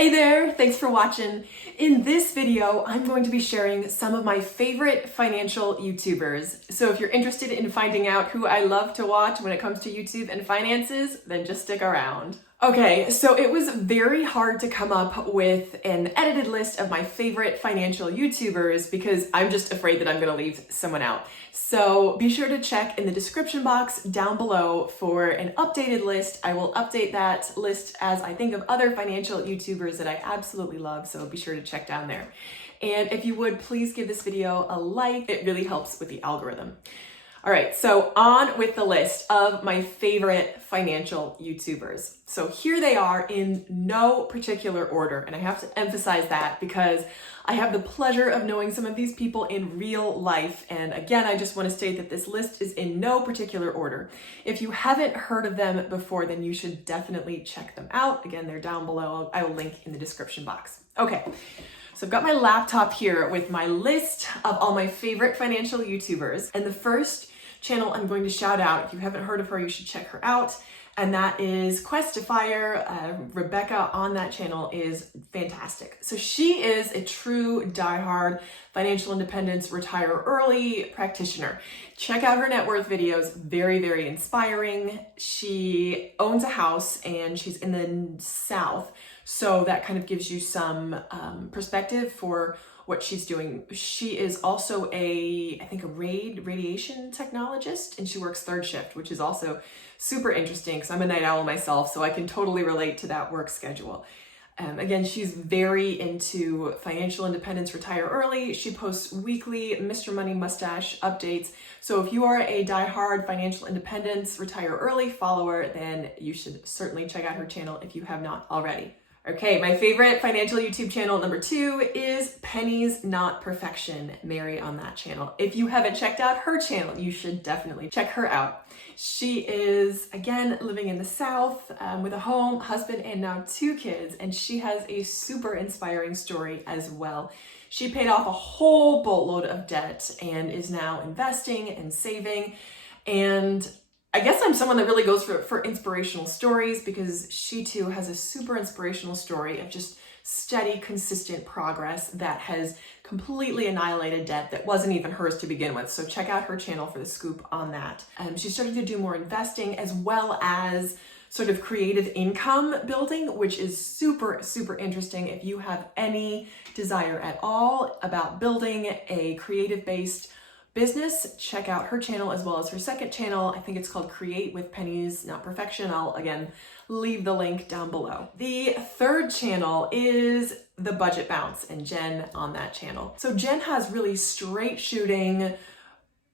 Hey there, thanks for watching. In this video, I'm going to be sharing some of my favorite financial YouTubers. So if you're interested in finding out who I love to watch when it comes to YouTube and finances, then just stick around. Okay, so it was very hard to come up with an edited list of my favorite financial YouTubers because I'm just afraid that I'm gonna leave someone out. So be sure to check in the description box down below for an updated list. I will update that list as I think of other financial YouTubers that I absolutely love, so be sure to check down there. And if you would, please give this video a like. It really helps with the algorithm. All right, so on with the list of my favorite financial YouTubers. So here they are in no particular order, and I have to emphasize that because I have the pleasure of knowing some of these people in real life. And again, I just want to state that this list is in no particular order. If you haven't heard of them before, then you should definitely check them out. Again, they're down below. I will link in the description box. Okay. So I've got my laptop here with my list of all my favorite financial YouTubers. And the first channel I'm going to shout out, if you haven't heard of her, you should check her out. And that is Questifire. Rebecca on that channel is fantastic. So she is a true diehard financial independence, retire early practitioner. Check out her net worth videos, very, very inspiring. She owns a house and she's in the South. So that kind of gives you some perspective for what she's doing. She is also I think a radiation technologist, and she works third shift, which is also super interesting because I'm a night owl myself, so I can totally relate to that work schedule. Again, she's very into financial independence, retire early. She posts weekly Mr. Money Mustache updates. So if you are a diehard financial independence, retire early follower, then you should certainly check out her channel if you have not already. Okay, my favorite financial YouTube channel number 2 is Pennies, Not Perfection. Mary on that channel. If you haven't checked out her channel, you should definitely check her out. She is, again, living in the South with a home, husband, and now 2 kids, and she has a super inspiring story as well. She paid off a whole boatload of debt and is now investing and saving, and I guess I'm someone that really goes for inspirational stories because she too has a super inspirational story of just steady, consistent progress that has completely annihilated debt that wasn't even hers to begin with. So check out her channel for the scoop on that. She's starting to do more investing as well as sort of creative income building, which is super, super interesting. If you have any desire at all about building a creative-based business, check out her channel as well as her second channel. I think it's called Create with Pennies, Not Perfection. I'll again leave the link down below. The third channel is The Budget Bounce and Jen on that channel. So Jen has really straight shooting,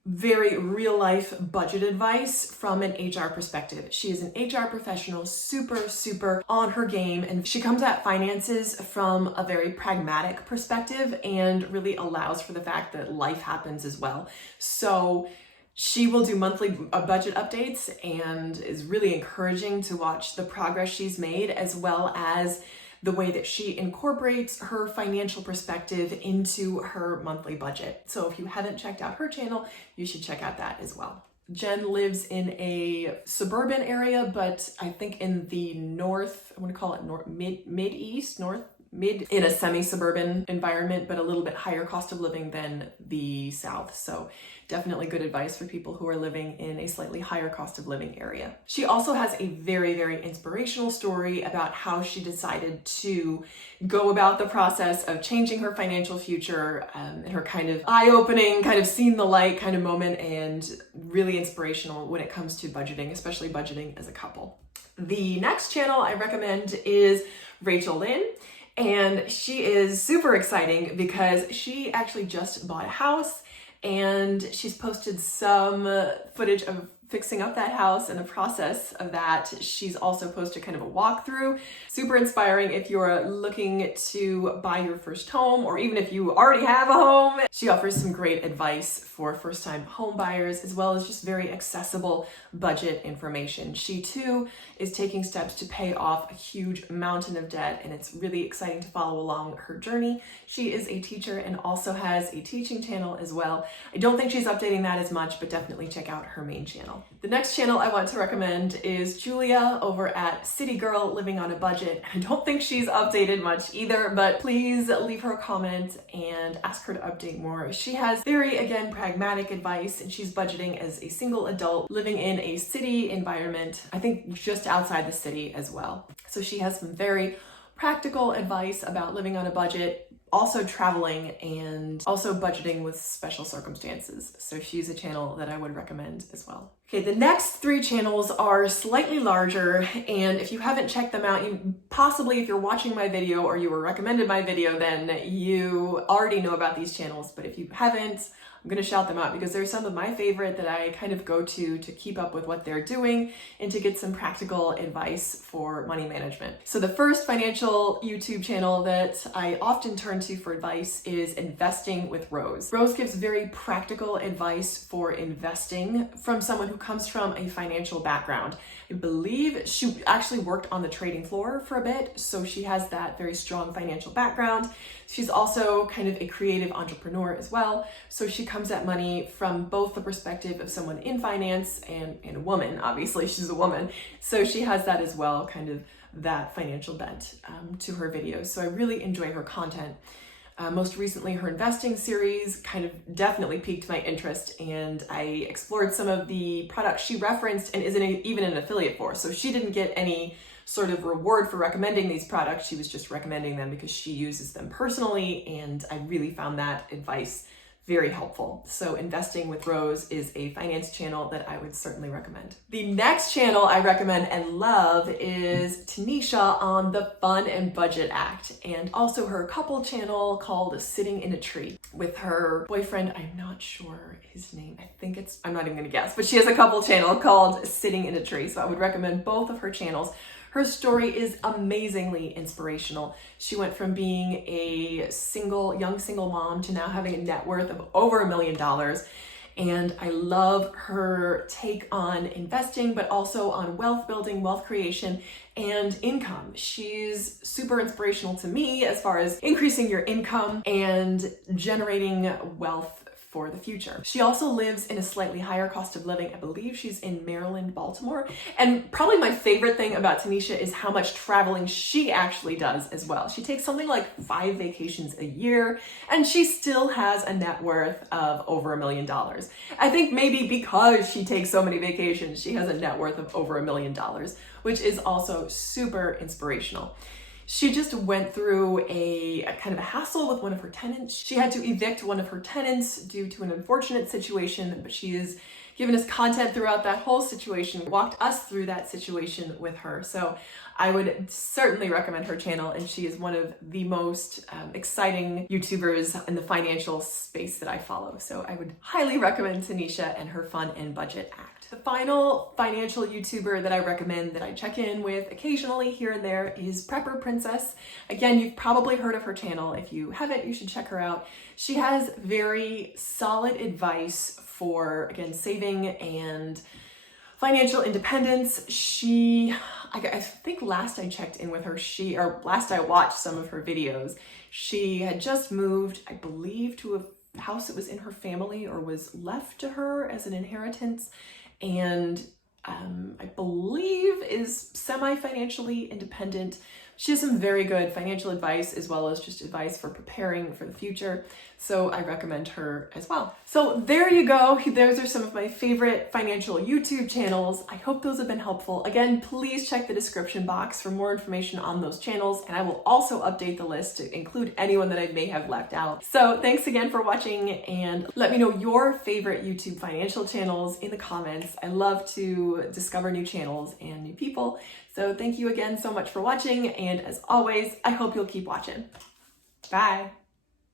very real life budget advice from an HR perspective. She is an HR professional, super, super on her game, and she comes at finances from a very pragmatic perspective and really allows for the fact that life happens as well. So she will do monthly budget updates and is really encouraging to watch the progress she's made as well as the way that she incorporates her financial perspective into her monthly budget. So if you haven't checked out her channel, you should check out that as well. Jen lives in a suburban area, but I think in the north, I want to call it mid-east, in a semi-suburban environment, but a little bit higher cost of living than the South. So definitely good advice for people who are living in a slightly higher cost of living area. She also has a very, very inspirational story about how she decided to go about the process of changing her financial future, and her kind of eye-opening, kind of seen the light kind of moment, and really inspirational when it comes to budgeting, especially budgeting as a couple. The next channel I recommend is Rachael Lyn. And she is super exciting because she actually just bought a house and she's posted some footage of fixing up that house and the process of that. She's also posted kind of a walkthrough. Super inspiring if you're looking to buy your first home, or even if you already have a home. She offers some great advice for first-time home buyers, as well as just very accessible budget information. She too is taking steps to pay off a huge mountain of debt, and it's really exciting to follow along her journey. She is a teacher and also has a teaching channel as well. I don't think she's updating that as much, but definitely check out her main channel. channel. The next channel I want to recommend is Julia over at City Girl Living on a Budget. I don't think she's updated much either, but please leave her a comment and ask her to update more. She has very, again, pragmatic advice, and she's budgeting as a single adult living in a city environment, I think just outside the city as well. So she has some very practical advice about living on a budget, also traveling, and also budgeting with special circumstances. So she's a channel that I would recommend as well. Okay, the next 3 channels are slightly larger, and if you haven't checked them out, you possibly, if you're watching my video or you were recommended my video, then you already know about these channels. But if you haven't, I'm going to shout them out because they're some of my favorite that I kind of go to keep up with what they're doing and to get some practical advice for money management. So the first financial YouTube channel that I often turn to for advice is Investing with Rose. Rose gives very practical advice for investing from someone who comes from a financial background. I believe she actually worked on the trading floor for a bit, so she has that very strong financial background. She's also kind of a creative entrepreneur as well, so she comes at money from both the perspective of someone in finance and a woman. Obviously, she's a woman, so she has that as well, kind of that financial bent to her videos. So I really enjoy her content. Most recently, her investing series kind of definitely piqued my interest, and I explored some of the products she referenced and isn't even an affiliate for. So she didn't get any sort of reward for recommending these products. She was just recommending them because she uses them personally, and I really found that advice very helpful. So Investing with Rose is a finance channel that I would certainly recommend. The next channel I recommend and love is Tinesha on the Fun and Budget Act, and also her couple channel called Sitting in a Tree with her boyfriend. I'm not sure his name. I'm not even gonna guess, but she has a couple channel called Sitting in a Tree. So I would recommend both of her channels. Her story is amazingly inspirational. She went from being a young single mom to now having a net worth of over $1 million. And I love her take on investing, but also on wealth building, wealth creation, and income. She's super inspirational to me as far as increasing your income and generating wealth for the future. She also lives in a slightly higher cost of living. I believe she's in Maryland, Baltimore. And probably my favorite thing about Tinesha is how much traveling she actually does as well. She takes something like 5 vacations a year, and she still has a net worth of over $1 million. I think maybe because she takes so many vacations, she has a net worth of over $1 million, which is also super inspirational. She just went through a kind of a hassle with one of her tenants. She had to evict one of her tenants due to an unfortunate situation, but she has given us content throughout that whole situation, walked us through that situation with her. So I would certainly recommend her channel, and she is one of the most exciting YouTubers in the financial space that I follow. So I would highly recommend Tinesha and her Fun and Budget Act. The final financial YouTuber that I recommend that I check in with occasionally here and there is Prepper Princess. Again, you've probably heard of her channel. If you haven't, you should check her out. She has very solid advice for, again, saving and financial independence. I think last I checked in with her, last I watched some of her videos, she had just moved, I believe, to a house that was in her family or was left to her as an inheritance, and I believe is semi-financially independent. She has some very good financial advice as well as just advice for preparing for the future. So I recommend her as well. So there you go. Those are some of my favorite financial YouTube channels. I hope those have been helpful. Again, please check the description box for more information on those channels, and I will also update the list to include anyone that I may have left out. So thanks again for watching, and let me know your favorite YouTube financial channels in the comments. I love to discover new channels and new people. So thank you again so much for watching, and as always, I hope you'll keep watching. Bye.